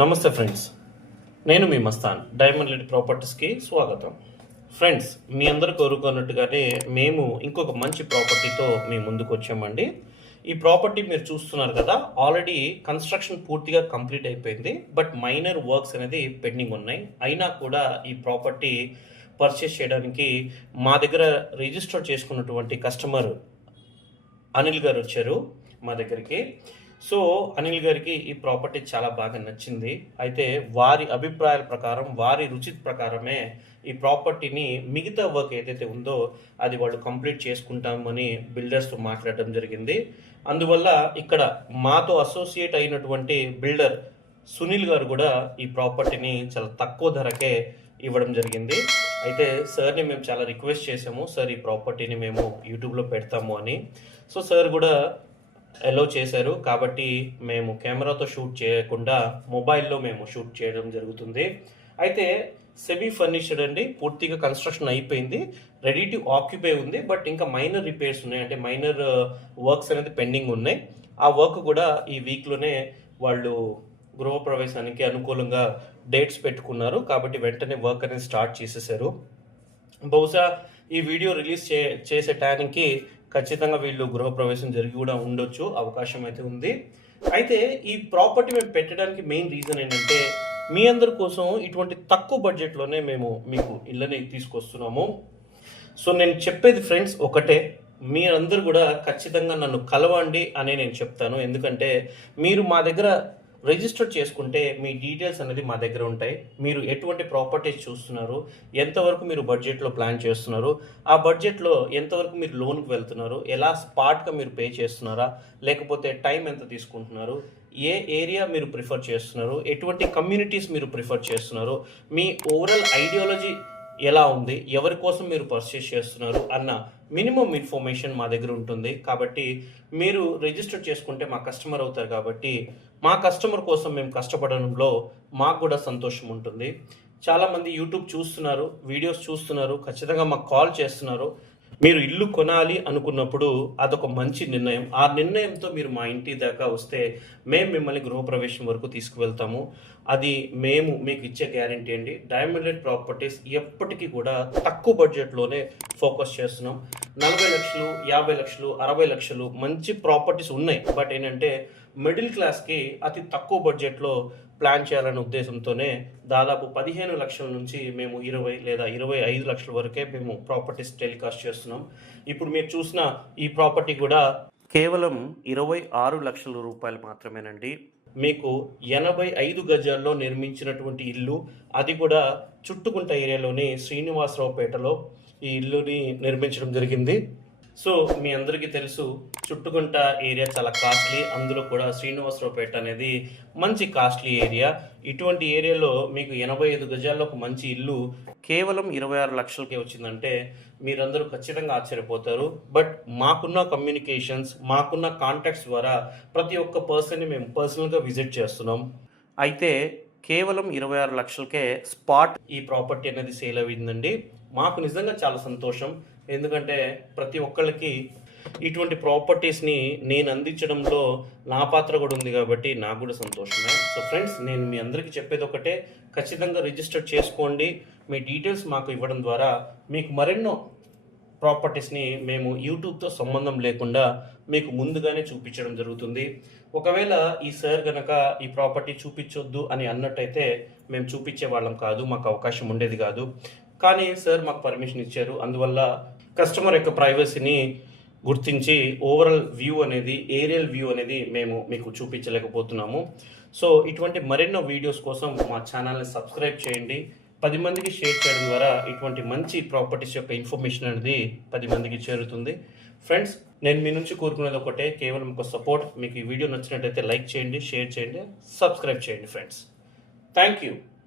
నమస్తే ఫ్రెండ్స్, నేను మీ Mastan. Diamond lid ప్రాపర్టీస్కి స్వాగతం. ఫ్రెండ్స్, మీ అందరు కోరుకున్నట్టుగానే మేము ఇంకొక మంచి ప్రాపర్టీతో మీ ముందుకు వచ్చామండి. ఈ ప్రాపర్టీ మీరు చూస్తున్నారు కదా, ఆల్రెడీ కన్స్ట్రక్షన్ పూర్తిగా కంప్లీట్ అయిపోయింది. బట్ మైనర్ వర్క్స్ అనేది పెండింగ్ ఉన్నాయి. అయినా కూడా ఈ ప్రాపర్టీ పర్చేస్ చేయడానికి మా దగ్గర రిజిస్టర్ చేసుకున్నటువంటి కస్టమర్ అనిల్ గారు వచ్చారు మా దగ్గరికి. సో అనిల్ గారికి ఈ ప్రాపర్టీ చాలా బాగా నచ్చింది. అయితే వారి అభిప్రాయాల ప్రకారం, వారి రుచి ప్రకారమే ఈ ప్రాపర్టీని మిగతా వర్క్ ఏదైతే ఉందో అది వాళ్ళు కంప్లీట్ చేసుకుంటామని బిల్డర్స్తో మాట్లాడడం జరిగింది. అందువల్ల ఇక్కడ మాతో అసోసియేట్ అయినటువంటి బిల్డర్ సునీల్ గారు కూడా ఈ ప్రాపర్టీని చాలా తక్కువ ధరకే ఇవ్వడం జరిగింది. అయితే సార్ని మేము చాలా రిక్వెస్ట్ చేసాము, సార్ ఈ ప్రాపర్టీని మేము యూట్యూబ్లో పెడతాము అని. సో సార్ కూడా అలో చేశారు. కాబట్టి మేము కెమెరాతో షూట్ చేయకుండా మొబైల్లో మేము షూట్ చేయడం జరుగుతుంది. అయితే సెమీ ఫర్నిచర్డ్ అండి, పూర్తిగా కన్స్ట్రక్షన్ అయిపోయింది, రెడీ టు ఆక్యుపై ఉంది. బట్ ఇంకా మైనర్ రిపేర్స్ ఉన్నాయి, అంటే మైనర్ వర్క్స్ అనేది పెండింగ్ ఉన్నాయి. ఆ వర్క్ కూడా ఈ వీక్లోనే వాళ్ళు గృహప్రవేశానికి అనుకూలంగా డేట్స్ పెట్టుకున్నారు. కాబట్టి వెంటనే వర్క్ అనేది స్టార్ట్ చేసేసారు. బహుశా ఈ వీడియో రిలీజ్ చేసే టైంకి ఖచ్చితంగా వీళ్ళు గృహప్రవేశం జరిగి కూడా ఉండొచ్చు, అవకాశం అయితే ఉంది. అయితే ఈ ప్రాపర్టీ మేము పెట్టడానికి మెయిన్ రీజన్ ఏంటంటే, మీ అందరి కోసం ఇటువంటి తక్కువ బడ్జెట్లోనే మేము మీకు ఇళ్ళని తీసుకొస్తున్నాము. సో నేను చెప్పేది ఫ్రెండ్స్ ఒకటే, మీరందరూ కూడా ఖచ్చితంగా నన్ను కలవండి అని నేను చెప్తాను. ఎందుకంటే మీరు మా దగ్గర రిజిస్టర్ చేసుకుంటే మీ డీటెయిల్స్ అనేది మా దగ్గర ఉంటాయి. మీరు ఎటువంటి ప్రాపర్టీస్ చూస్తున్నారు, ఎంతవరకు మీరు బడ్జెట్లో ప్లాన్ చేస్తున్నారు, ఆ బడ్జెట్లో ఎంతవరకు మీరు లోన్కి వెళ్తున్నారు, ఎలా స్పాట్గా మీరు పే చేస్తున్నారా, లేకపోతే టైం ఎంత తీసుకుంటున్నారు, ఏ ఏరియా మీరు ప్రిఫర్ చేస్తున్నారు, ఎటువంటి కమ్యూనిటీస్ మీరు ప్రిఫర్ చేస్తున్నారు, మీ ఓవరాల్ ఐడియాలజీ ఎలా ఉంది, ఎవరి కోసం మీరు పర్చేస్ చేస్తున్నారు అన్న మినిమం ఇన్ఫర్మేషన్ మా దగ్గర ఉంటుంది. కాబట్టి మీరు రిజిస్టర్ చేసుకుంటే మా కస్టమర్ అవుతారు. కాబట్టి మా కస్టమర్ కోసం మేము కష్టపడడంలో మాకు కూడా సంతోషం ఉంటుంది. చాలామంది యూట్యూబ్ చూస్తున్నారు, వీడియోస్ చూస్తున్నారు, ఖచ్చితంగా మాకు కాల్ చేస్తున్నారు. మీరు ఇల్లు కొనాలి అనుకున్నప్పుడు అదొక మంచి నిర్ణయం. ఆ నిర్ణయంతో మీరు మా ఇంటి దాకా వస్తే మేము మిమ్మల్ని గృహప్రవేశం వరకు తీసుకువెళ్తాము. అది మేము మీకు ఇచ్చే గ్యారంటీ అండి. డైమండ్ లిడ్ ప్రాపర్టీస్ ఎప్పటికీ కూడా తక్కువ బడ్జెట్లోనే ఫోకస్ చేస్తున్నాం. 40 లక్షలు, 50 లక్షలు, 60 లక్షలు మంచి ప్రాపర్టీస్ ఉన్నాయి. బట్ ఏంటంటే మిడిల్ క్లాస్కి అతి తక్కువ బడ్జెట్లో ప్లాన్ చేయాలనే ఉద్దేశంతోనే దాదాపు 15 లక్షల నుంచి మేము 20 లేదా 25 లక్షల వరకే మేము ప్రాపర్టీస్ టెలికాస్ట్ చేస్తున్నాం. ఇప్పుడు మీరు చూసిన ఈ ప్రాపర్టీ కూడా కేవలం 26 లక్షల రూపాయలు మాత్రమేనండి. మీకు 85 గజాల్లో నిర్మించినటువంటి ఇల్లు, అది కూడా చుట్టుకుంట ఏరియాలోని శ్రీనివాసరావుపేటలో ఈ ఇల్లుని నిర్మించడం జరిగింది. సో మీ అందరికీ తెలుసు, చుట్టుకుంట ఏరియా చాలా కాస్ట్లీ, అందులో కూడా శ్రీనివాసరావుపేట అనేది మంచి కాస్ట్లీ ఏరియా. ఇటువంటి ఏరియాలో మీకు 85 గజాల్లో ఒక మంచి ఇల్లు కేవలం 26 లక్షలకే వచ్చిందంటే మీరందరూ ఖచ్చితంగా ఆశ్చర్యపోతారు. బట్ మాకున్న కమ్యూనికేషన్స్, మాకున్న కాంటాక్ట్స్ ద్వారా ప్రతి ఒక్క పర్సన్ని మేము పర్సనల్గా విజిట్ చేస్తున్నాం. అయితే కేవలం 26 లక్షలకే స్పాట్ ఈ ప్రాపర్టీ అనేది సేల్ అయిందండి. మాకు నిజంగా చాలా సంతోషం. ఎందుకంటే ప్రతి ఒక్కళ్ళకి ఇటువంటి ప్రాపర్టీస్ని నేను అందించడంలో నా పాత్ర కూడా ఉంది, కాబట్టి నాకు కూడా సంతోషమే. సో ఫ్రెండ్స్, నేను మీ అందరికీ చెప్పేది ఒకటే, ఖచ్చితంగా రిజిస్టర్ చేసుకోండి. మీ డీటెయిల్స్ మాకు ఇవ్వడం ద్వారా మీకు మరెన్నో ప్రాపర్టీస్ని మేము యూట్యూబ్తో సంబంధం లేకుండా మీకు ముందుగానే చూపించడం జరుగుతుంది. ఒకవేళ ఈ సార్ కనుక ఈ ప్రాపర్టీ చూపించొద్దు అని అన్నట్టయితే మేము చూపించే వాళ్ళం కాదు, మాకు అవకాశం ఉండేది కాదు. కానీ సార్ మాకు పర్మిషన్ ఇచ్చారు. అందువల్ల కస్టమర్ యొక్క ప్రైవసీని గుర్తించి ఓవరాల్ వ్యూ అనేది, ఏరియల్ వ్యూ అనేది మేము మీకు చూపించలేకపోతున్నాము. సో ఇటువంటి మరెన్నో వీడియోస్ కోసం మా ఛానల్ని సబ్స్క్రైబ్ చేయండి. 10 మందికి షేర్ చేయడం ద్వారా ఇటువంటి మంచి ప్రాపర్టీస్ యొక్క ఇన్ఫర్మేషన్ అనేది 10 మందికి చేరుతుంది. ఫ్రెండ్స్, నేను మీ నుంచి కోరుకునేది ఒకటే, కేవలం ఒక సపోర్ట్. మీకు ఈ వీడియో నచ్చినట్టయితే లైక్ చేయండి, షేర్ చేయండి, సబ్స్క్రైబ్ చేయండి ఫ్రెండ్స్. Thank you.